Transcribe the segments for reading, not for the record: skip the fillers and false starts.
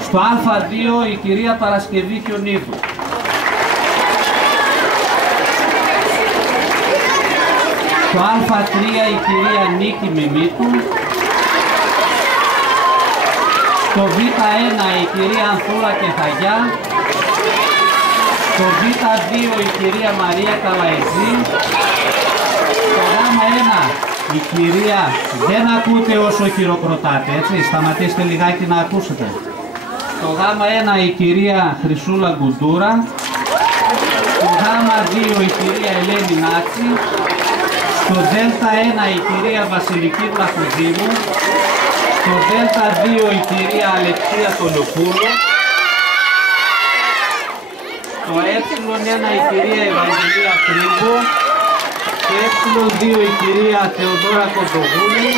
Στο Α2 η κυρία Παρασκευή Χιονίδου. Στο Α3 η κυρία Νίκη Μιμήτου. Στο Β1 η κυρία Ανθούλα Κεχαγιά. Στο Β2 η κυρία Μαρία Καλαϊτζή. Στο Γ1 η κυρία, δεν ακούτε όσο χειροκροτάτε, έτσι, σταματήστε λιγάκι να ακούσετε. Στο Γ1 η κυρία Χρυσούλα Γκουντούρα. Στο Γ2 η κυρία Ελένη Νάτση. Στο Δ1 η κυρία Βασιλική Βλαχουδήμου. Στο Δ2 η κυρία Αλεξία Τολοπούλου. Στο Ε1 η κυρία Ευαγγελία Φρίγκο. Στο Ε2 η κυρία Θεοδόρα Κοντογούλη.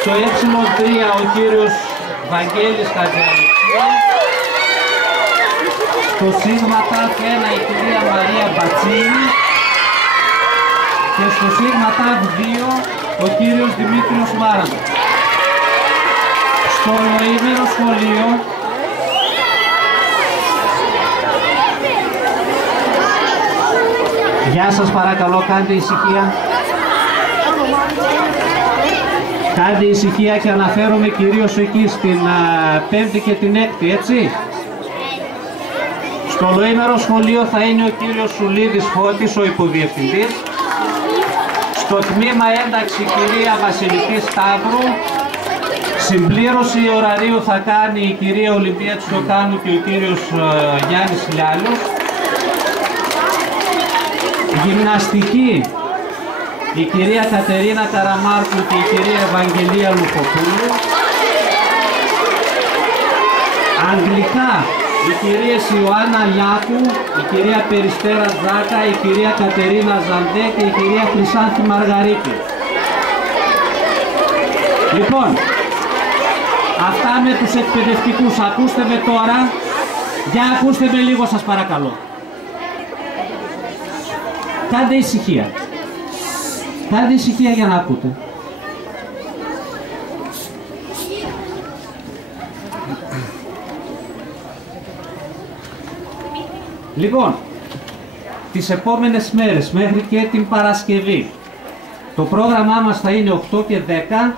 Στο Ε3 ο κύριος Βαγγέλης Χατζηαλεξίου. Στο ΣΥΓΜΑ-ΤΑΦ1 η κυρία Μαρία Μπατσίνη. Και στο ΣΥΓΜΑ-ΤΑΦ2 ο κύριος Δημήτριος Μάραντος. Στο ολοήμερο σχολείο γεια σας, παρακαλώ, κάντε ησυχία. Κάντε ησυχία και αναφέρομαι κυρίως εκεί στην πέμπτη και την έκτη, έτσι. Στο ολοήμερο σχολείο θα είναι ο κύριος Σουλίδης Φώτης, ο υποδιευθυντής. Στο τμήμα ένταξη κυρία Βασιλική Σταύρου. Συμπλήρωση ωραρίου θα κάνει η κυρία Ολυμπία Τσιοκάνου και ο κύριος Γιάννης Λιάλος. Γυμναστική η κυρία Κατερίνα Καραμάρκου και η κυρία Ευαγγελία Λουκοπούλου. Αγγλικά οι κυρίες Ιωάννα Λιάκου, η κυρία Περιστέρα Ζάκα, η κυρία Κατερίνα Ζαντέ και η κυρία Χρυσάνθη Μαργαρίτη. Λοιπόν, αυτά με τους εκπαιδευτικούς. Ακούστε με τώρα. Για ακούστε με λίγο σας παρακαλώ. Κάντε ησυχία. Κάντε ησυχία για να ακούτε. Λοιπόν, τις επόμενες μέρες μέχρι και την Παρασκευή το πρόγραμμά μας θα είναι 8 και 10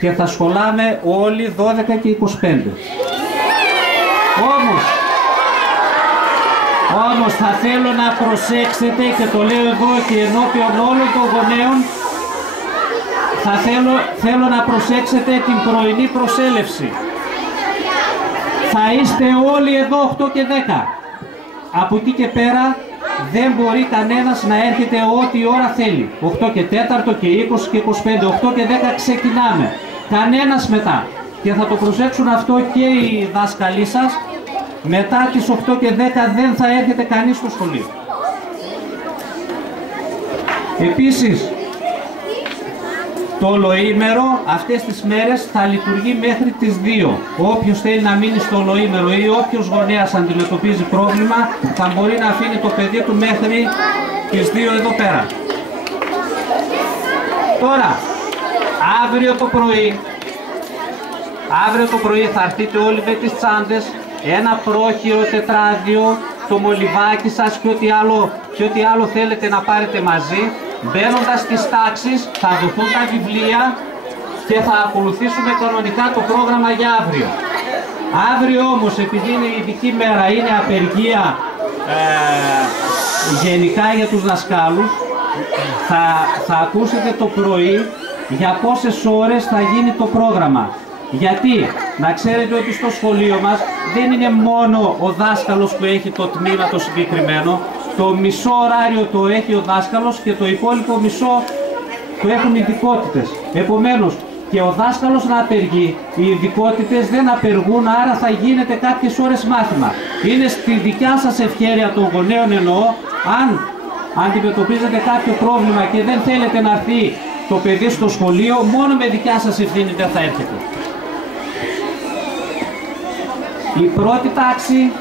και θα σχολάμε όλοι 12 και 25. Όμως θα θέλω να προσέξετε και το λέω εδώ και ενώπιον όλων των γονέων, θέλω να προσέξετε την πρωινή προσέλευση. Θα είστε όλοι εδώ 8 και 10. Από εκεί και πέρα δεν μπορεί κανένας να έρχεται ό,τι ώρα θέλει. 8 και 4 και 20 και 25, 8 και 10 ξεκινάμε. Κανένας μετά. Και θα το προσέξουν αυτό και οι δάσκαλοι σας. Μετά τις 8 και 10 δεν θα έρχεται κανείς στο σχολείο. Επίσης, το ολοήμερο αυτές τις μέρες θα λειτουργεί μέχρι τις 2. Όποιος θέλει να μείνει στο ολοήμερο ή όποιος γονέας αντιμετωπίζει πρόβλημα θα μπορεί να αφήνει το παιδί του μέχρι τις 2 εδώ πέρα. Τώρα, αύριο το πρωί θα έρθετε όλοι με τις τσάντες, ένα πρόχειρο τετράδιο, το μολυβάκι σας και ό,τι άλλο θέλετε να πάρετε μαζί. Μπαίνοντας στις τάξεις θα δοθούν τα βιβλία και θα ακολουθήσουμε κανονικά το πρόγραμμα για αύριο. Αύριο όμως, επειδή είναι η ειδική μέρα, είναι απεργία γενικά για τους δασκάλους, θα ακούσετε το πρωί για πόσες ώρες θα γίνει το πρόγραμμα. Γιατί, να ξέρετε ότι στο σχολείο μας δεν είναι μόνο ο δάσκαλος που έχει το τμήμα το συγκεκριμένο, το μισό ωράριο το έχει ο δάσκαλος και το υπόλοιπο μισό το έχουν ειδικότητες. Επομένως, και ο δάσκαλος να απεργεί, οι ειδικότητες δεν απεργούν, άρα θα γίνεται κάποιες ώρες μάθημα. Είναι στη δικιά σας ευχέρεια των γονέων εννοώ, αν αντιμετωπίζετε κάποιο πρόβλημα και δεν θέλετε να έρθει το παιδί στο σχολείο, μόνο με δικιά σας ευθύνη δεν θα έρχεται. Η πρώτη τάξη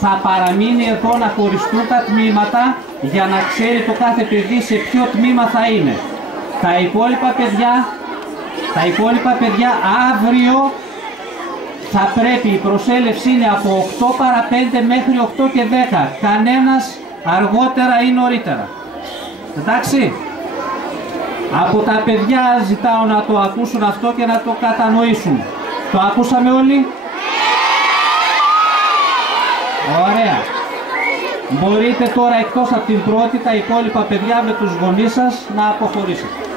θα παραμείνει εδώ να χωριστούν τα τμήματα για να ξέρει το κάθε παιδί σε ποιο τμήμα θα είναι. Τα υπόλοιπα παιδιά αύριο θα πρέπει η προσέλευση είναι από 8 παρά 5 μέχρι 8 και 10. Κανένας αργότερα ή νωρίτερα. Εντάξει. Από τα παιδιά ζητάω να το ακούσουν αυτό και να το κατανοήσουν. Το ακούσαμε όλοι? Ωραία. Μπορείτε τώρα εκτός από την πρώτη τα υπόλοιπα παιδιά με τους γονείς σας να αποχωρήσετε.